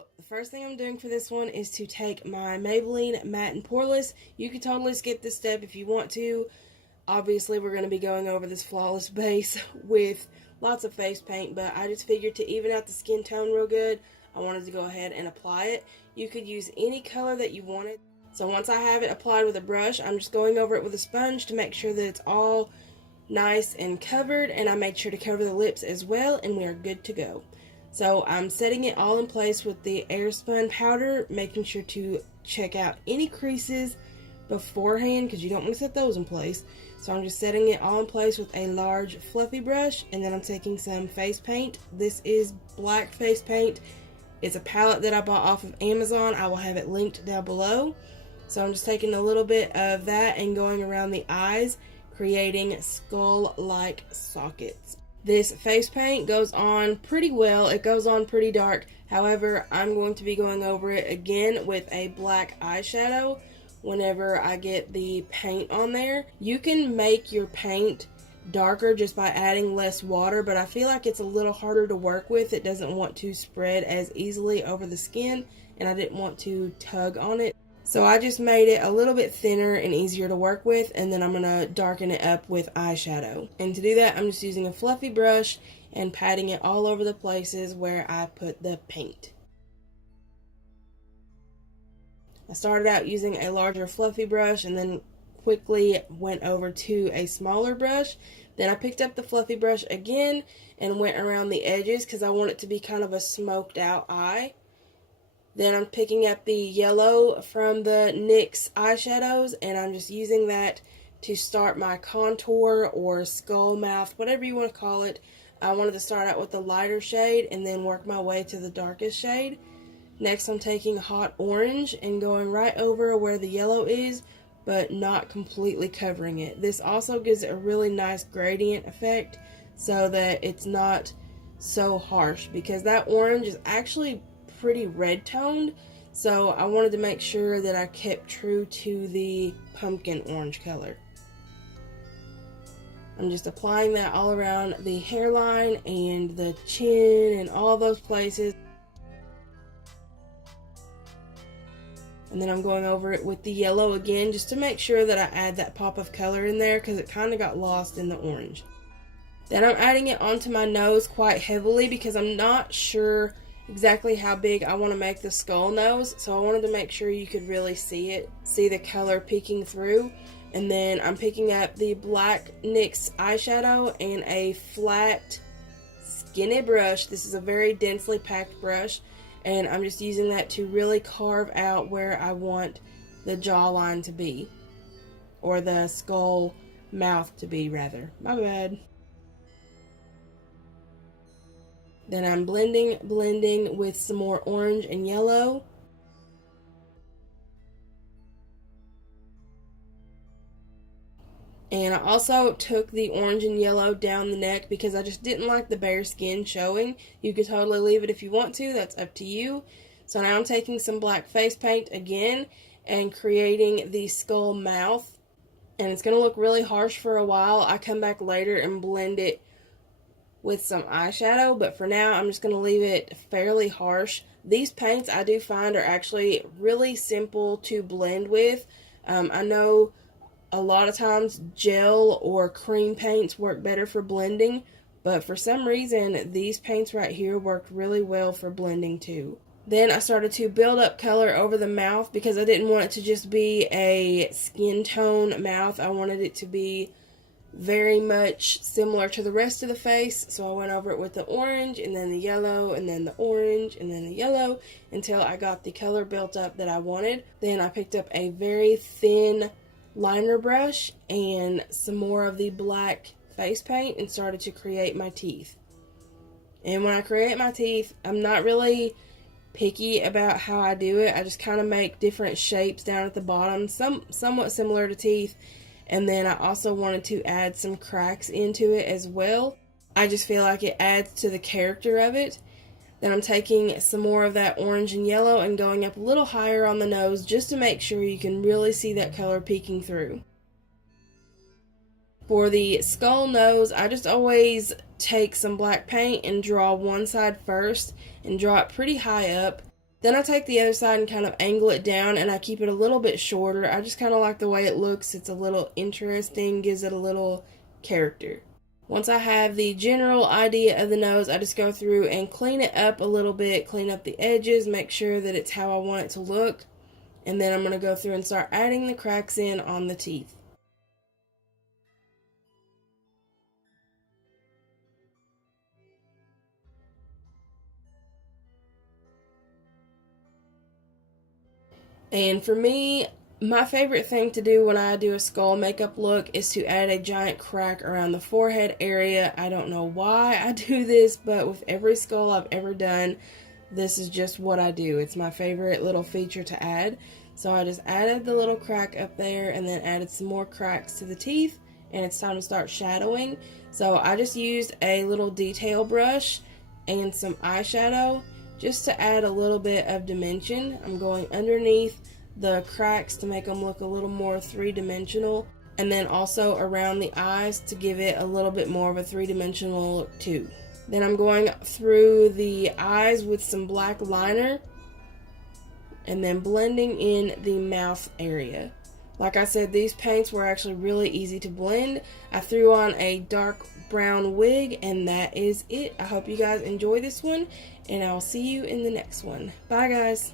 So the first thing I'm doing for this one is to take my Maybelline Matte and Poreless. You can totally skip this step if you want to. Obviously, we're going to be going over this flawless base with lots of face paint, but I just figured to even out the skin tone real good, I wanted to go ahead and apply it. You could use any color that you wanted. So once I have it applied with a brush, I'm just going over it with a sponge to make sure that it's all nice and covered, and I made sure to cover the lips as well, and we are good to go. So I'm setting it all in place with the airspun powder, making sure to check out any creases beforehand because you don't want to set those in place. So I'm just setting it all in place with a large fluffy brush, and then I'm taking some face paint. This is black face paint. It's a palette that I bought off of Amazon. I will have it linked down below. So I'm just taking a little bit of that and going around the eyes, creating skull-like sockets. This face paint goes on pretty well. It goes on pretty dark. However, I'm going to be going over it again with a black eyeshadow whenever I get the paint on there. You can make your paint darker just by adding less water, but I feel like it's a little harder to work with. It doesn't want to spread as easily over the skin, and I didn't want to tug on it. So I just made it a little bit thinner and easier to work with, and then I'm going to darken it up with eyeshadow. And to do that, I'm just using a fluffy brush and patting it all over the places where I put the paint. I started out using a larger fluffy brush and then quickly went over to a smaller brush. Then I picked up the fluffy brush again and went around the edges because I want it to be kind of a smoked out eye. Then I'm picking up the yellow from the NYX eyeshadows, and I'm just using that to start my contour or skull mouth, whatever you want to call it. I wanted to start out with the lighter shade and then work my way to the darkest shade. Next, I'm taking hot orange and going right over where the yellow is, but not completely covering it. This also gives it a really nice gradient effect so that it's not so harsh, because that orange is actually pretty red toned, so I wanted to make sure that I kept true to the pumpkin orange color. I'm just applying that all around the hairline and the chin and all those places. And then I'm going over it with the yellow again just to make sure that I add that pop of color in there because it kind of got lost in the orange. Then I'm adding it onto my nose quite heavily because I'm not sure exactly how big I want to make the skull nose, so I wanted to make sure you could really see it, see the color peeking through. And then I'm picking up the black NYX eyeshadow and a flat skinny brush. This is a very densely packed brush, and I'm just using that to really carve out where I want the jawline to be, or the skull mouth to be rather. My bad. Then I'm blending with some more orange and yellow. And I also took the orange and yellow down the neck because I just didn't like the bare skin showing. You could totally leave it if you want to, that's up to you. So now I'm taking some black face paint again and creating the skull mouth. And it's going to look really harsh for a while. I come back later and blend it with some eyeshadow, but for now I'm just going to leave it fairly harsh. These paints I do find are actually really simple to blend with. I know a lot of times gel or cream paints work better for blending, but for some reason these paints right here worked really well for blending too. Then I started to build up color over the mouth because I didn't want it to just be a skin tone mouth. I wanted it to be very much similar to the rest of the face, so I went over it with the orange and then the yellow and then the orange and then the yellow until I got the color built up that I wanted. Then I picked up a very thin liner brush and some more of the black face paint and started to create my teeth. And when I create my teeth, I'm not really picky about how I do it. I just kind of make different shapes down at the bottom, somewhat similar to teeth. And then I also wanted to add some cracks into it as well. I just feel like it adds to the character of it. Then I'm taking some more of that orange and yellow and going up a little higher on the nose just to make sure you can really see that color peeking through. For the skull nose, I just always take some black paint and draw one side first and draw it pretty high up. Then I take the other side and kind of angle it down, and I keep it a little bit shorter. I just kind of like the way it looks. It's a little interesting, gives it a little character. Once I have the general idea of the nose, I just go through and clean it up a little bit, clean up the edges, make sure that it's how I want it to look. And then I'm going to go through and start adding the cracks in on the teeth. And for me, my favorite thing to do when I do a skull makeup look is to add a giant crack around the forehead area. I don't know why I do this, but with every skull I've ever done, this is just what I do. It's my favorite little feature to add. So I just added the little crack up there and then added some more cracks to the teeth, and it's time to start shadowing. So I just used a little detail brush and some eyeshadow just to add a little bit of dimension. I'm going underneath the cracks to make them look a little more three-dimensional, and then also around the eyes to give it a little bit more of a three-dimensional look too. Then I'm going through the eyes with some black liner and then blending in the mouth area. Like I said, these paints were actually really easy to blend. I threw on a dark brown wig, and that is it. I hope you guys enjoy this one, and I'll see you in the next one. Bye, guys.